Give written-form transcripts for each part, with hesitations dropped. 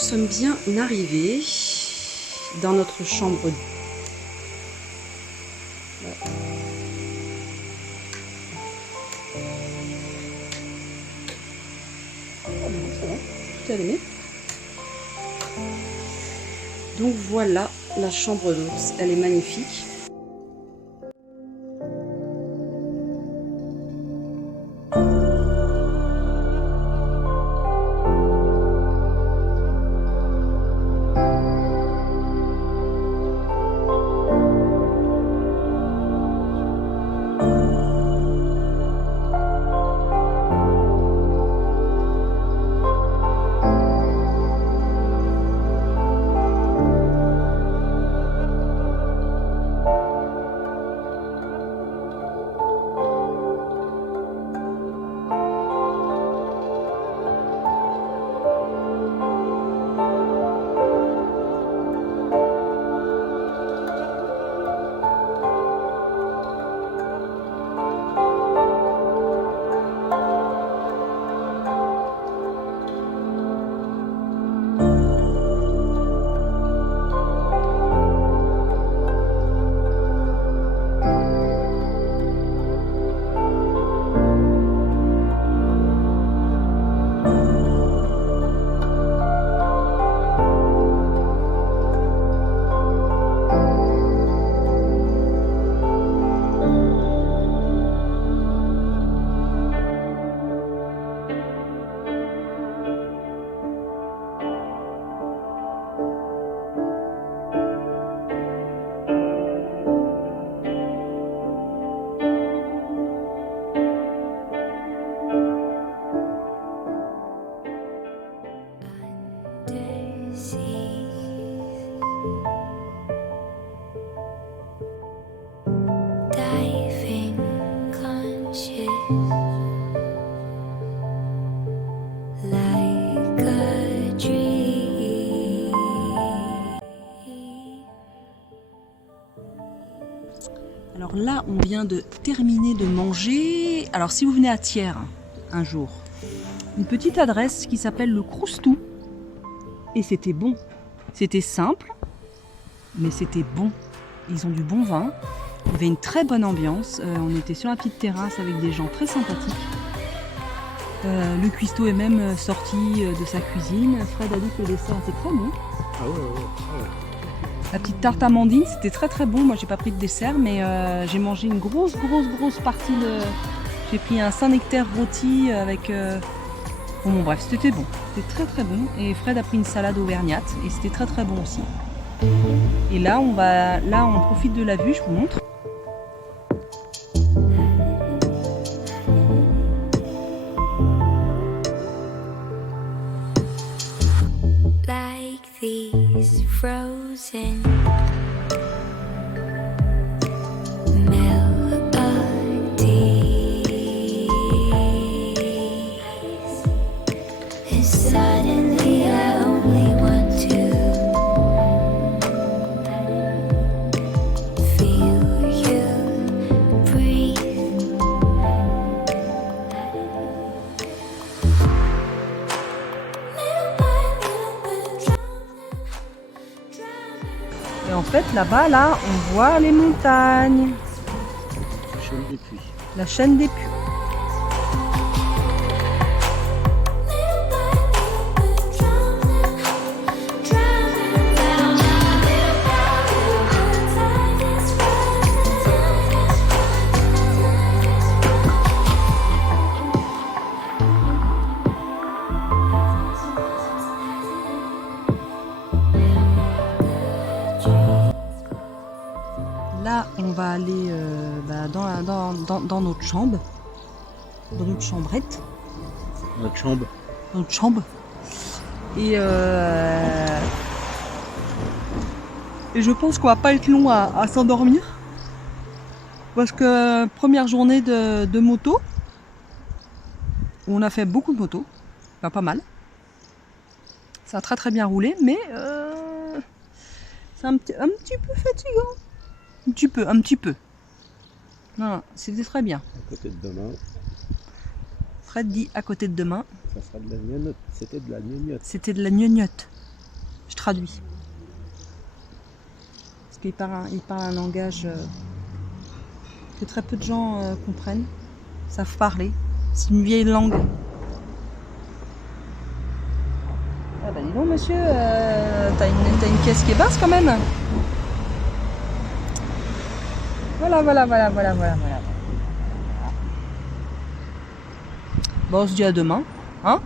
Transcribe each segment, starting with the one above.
sommes bien arrivés dans notre chambre. Tout allumé. Donc voilà la chambre d'hôte, elle est magnifique. Alors là, on vient de terminer de manger. Alors si vous venez à Thiers un jour, une petite adresse qui s'appelle le Croustou. Et c'était bon. C'était simple, mais c'était bon. Ils ont du bon vin. Il y avait une très bonne ambiance. On était sur la petite terrasse avec des gens très sympathiques. Le cuistot est même sorti de sa cuisine. Fred a dit que le dessert était très bon. Ah ouais. La petite tarte amandine, c'était très très bon. Moi, j'ai pas pris de dessert, mais j'ai mangé une grosse partie de. J'ai pris un Saint-Nectaire rôti avec. Bon, bref, c'était bon. C'était très bon. Et Fred a pris une salade auvergnate et c'était très bon aussi. Et là, on profite de la vue. Je vous montre. Like these frozen melodies, and suddenly I only want to feel you breathe. Et en fait, là-bas, là, on voit les montagnes. La chaîne des puits. La chaîne des puits. Là, on va aller dans notre chambre, dans notre chambrette, Notre chambre. dans notre chambre. Et je pense qu'on va pas être long à s'endormir. Parce que première journée de moto, on a fait beaucoup de moto, enfin, pas mal. Ça a très bien roulé, mais c'est un petit peu fatigant. Un petit peu. Non, c'était très bien. À côté de demain, Fred dit à côté de demain. ça sera de la gnognotte. C'était de la gnognotte. C'était de la gnognotte. traduit. Parce qu'il parle un langage que très peu de gens comprennent, savent parler. C'est une vieille langue. Ah bah dis donc monsieur, t'as une caisse qui est basse quand même. Voilà. Bon, on se dit à demain, hein?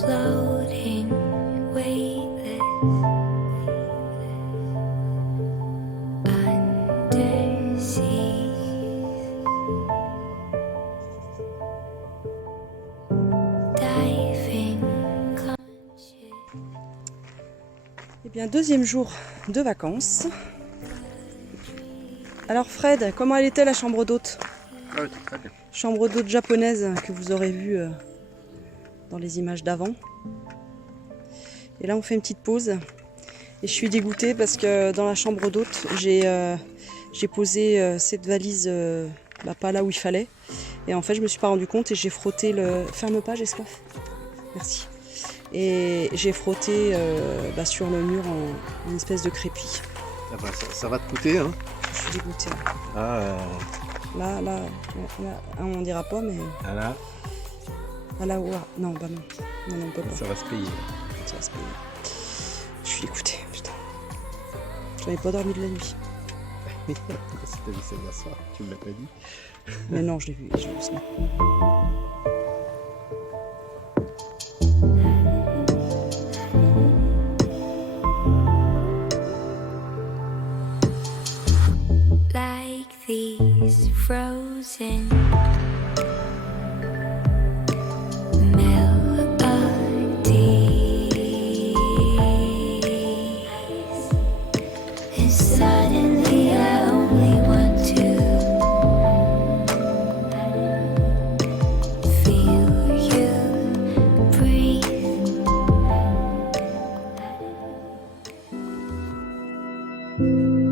Floating, weightless, undersea, diving, conscious. Eh bien, deuxième jour de vacances. Alors Fred, comment elle était la chambre d'hôte? Ah oui, très bien. Chambre d'hôte japonaise que vous aurez vue dans les images d'avant. Et là on fait une petite pause. Et je suis dégoûtée parce que dans la chambre d'hôte, j'ai posé cette valise pas là où il fallait. Et en fait je me suis pas rendu compte et j'ai frotté le... Ferme pas, j'ai soif. Merci. Et j'ai frotté sur le mur en une espèce de crépi. Ah bah, ça va te coûter, hein? Je suis dégoûtée. Ah, Là, on dira pas, mais... ah là, Ah là, ouais. Non, bah non. Non, on peut pas. ça va se payer. Ça va se payer. Je suis dégoûtée, putain. J'en ai pas dormi de la nuit. Si t'as vu ça hier soir, tu me l'as pas dit. Mais non, je l'ai vu ce matin. Like these frozen melodies, and suddenly I only want to feel you breathe.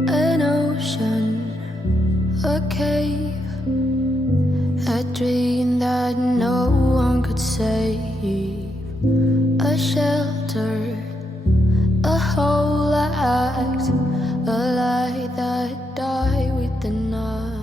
An ocean, a cave, a dream that no one could save, a shelter, a hole I act, a light that die with the night.